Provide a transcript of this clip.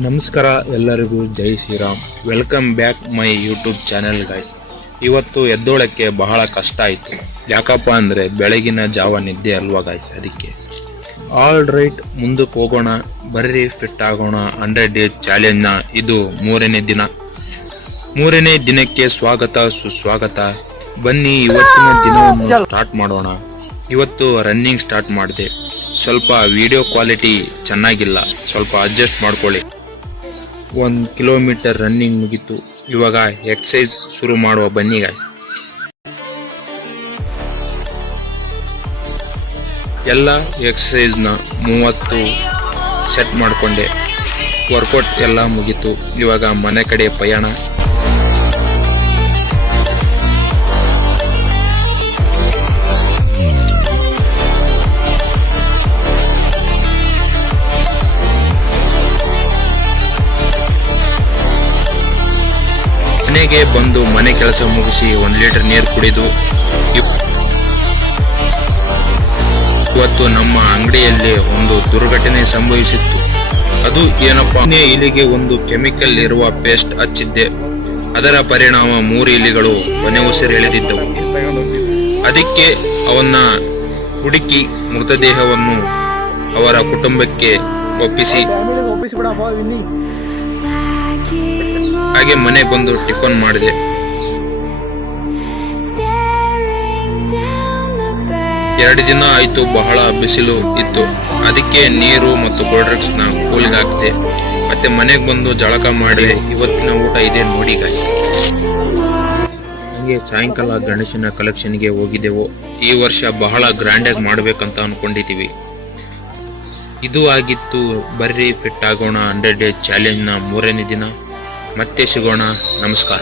ನಮಸ್ಕಾರ ಎಲ್ಲರಿಗೂ ಜೈ Shriram. Welcome back my YouTube channel guys ಇವತ್ತು ಎದ್ದೋಳಕ್ಕೆ ಬಹಳ ಕಷ್ಟ ಆಯಿತು. ಯಾಕಪ್ಪ ಅಂದರೆ ಬೆಳಗಿನ ಜಾವ ನಿದ್ದೆ ಅಲ್ವಾ ಗಾಯ್ಸ್ ಅದಕ್ಕೆ. ಆಲ್ ರೈಟ್ ಮುಂದಕ್ಕೆ ಹೋಗೋಣ. ಬರ್ರಿ ಫಿಟ್ ಆಗೋಣ. ಹಂಡ್ರೆಡ್ ಡೇಸ್ ಚಾಲೆಂಜ್ನ ಇದು ಮೂರನೇ ದಿನ. ಮೂರನೇ ದಿನಕ್ಕೆ ಸ್ವಾಗತ ಸುಸ್ವಾಗತ. ಬನ್ನಿ ಇವತ್ತಿನ ದಿನವನ್ನು ಸ್ಟಾರ್ಟ್ ಮಾಡೋಣ. ಇವತ್ತು ರನ್ನಿಂಗ್ ಸ್ಟಾರ್ಟ್ ಮಾಡಿದೆ. ಸ್ವಲ್ಪ ವಿಡಿಯೋ ಕ್ವಾಲಿಟಿ ಚೆನ್ನಾಗಿಲ್ಲ. ಸ್ವಲ್ಪ ಅಡ್ಜಸ್ಟ್ ಮಾಡ್ಕೊಳ್ಳಿ. ಒಂದು ಕಿಲೋಮೀಟರ್ ರನ್ನಿಂಗ್ ಮುಗೀತು. ಇವಾಗ ಎಕ್ಸಸೈಸ್ ಶುರು ಮಾಡುವ ಬನ್ನಿ ಗಾಯ್ಸ್ ಎಲ್ಲ ಎಕ್ಸಸೈಸ್ನ ಮೂವತ್ತು ಸೆಟ್ ಮಾಡಿಕೊಂಡೆ. ವರ್ಕೌಟ್ ಎಲ್ಲ ಮುಗೀತು. ಇವಾಗ ಮನೆ ಕಡೆ ಪಯಣ. ಮನೆಗೆ ಬಂದು ಮನೆ ಕೆಲಸ ಮುಗಿಸಿ ಒಂದು ಲೀಟರ್ ನೀರು ಕುಡಿದು ಇವ್- ಇವತ್ತು ನಮ್ಮ ಅಂಗಡಿಯಲ್ಲಿ ಒಂದು ದುರ್ಘಟನೆ ಸಂಭವಿಸಿತ್ತು. ಅದು ಏನಪ್ಪಾ? ಇಲಿಗೆ ಒಂದು ಕೆಮಿಕಲ್ ಇರುವ ಪೇಸ್ಟ್ ಹಚ್ಚಿದ್ದೆ. ಅದರ ಪರಿಣಾಮ ಮೂರು ಇಲಿಗಳು ಕೊನೆ ಉಸಿರೆಳೆದಿದ್ದವು ಅದಕ್ಕೆ ಅವನ್ನ ಹುಡುಕಿ ಮೃತದೇಹವನ್ನು ಅವರ ಕುಟುಂಬಕ್ಕೆ ಒಪ್ಪಿಸಿ. ಹಾಗೆ ಮನೆಗೆ ಬಂದು ಟಿಫನ್ ಮಾಡಿದೆ. ಎರಡು ದಿನ ಆಯ್ತು, ಬಹಳ ಬಿಸಿಲು ಇತ್ತು. ಅದಕ್ಕೆ ನೀರು ಮತ್ತು ಕೋಲ್ಡ್ ಡ್ರಿಂಕ್ಸ್ನ ಕೂಲಿಗೆ ಹಾಕಿದೆ. ಮತ್ತೆ ಮನೆಗೆ ಬಂದು ಜಳಕ ಮಾಡಿ ಇವತ್ತಿನ ಊಟ ಇದೆ ನೋಡಿ ಗಾಯ್ಸ್ ಹಂಗೆ ಸಾಯಂಕಾಲ ಗಣೇಶನ ಕಲೆಕ್ಷನ್ಗೆ ಹೋಗಿದ್ದೆವು. ಈ ವರ್ಷ ಬಹಳ ಗ್ರ್ಯಾಂಡಾಗಿ ಮಾಡಬೇಕಂತ ಅಂದ್ಕೊಂಡಿದ್ದೀವಿ ಇದು ಆಗಿತ್ತು ಬರ್ರಿ ಫಿಟ್ ಆಗೋಣ ಹಂಡ್ರೆಡ್ ಡೇಸ್ ಚಾಲೆಂಜ್ನ ಮೂರನೇ ದಿನ. ಮತ್ತೆ ಸಿಗೋಣ ನಮಸ್ಕಾರ.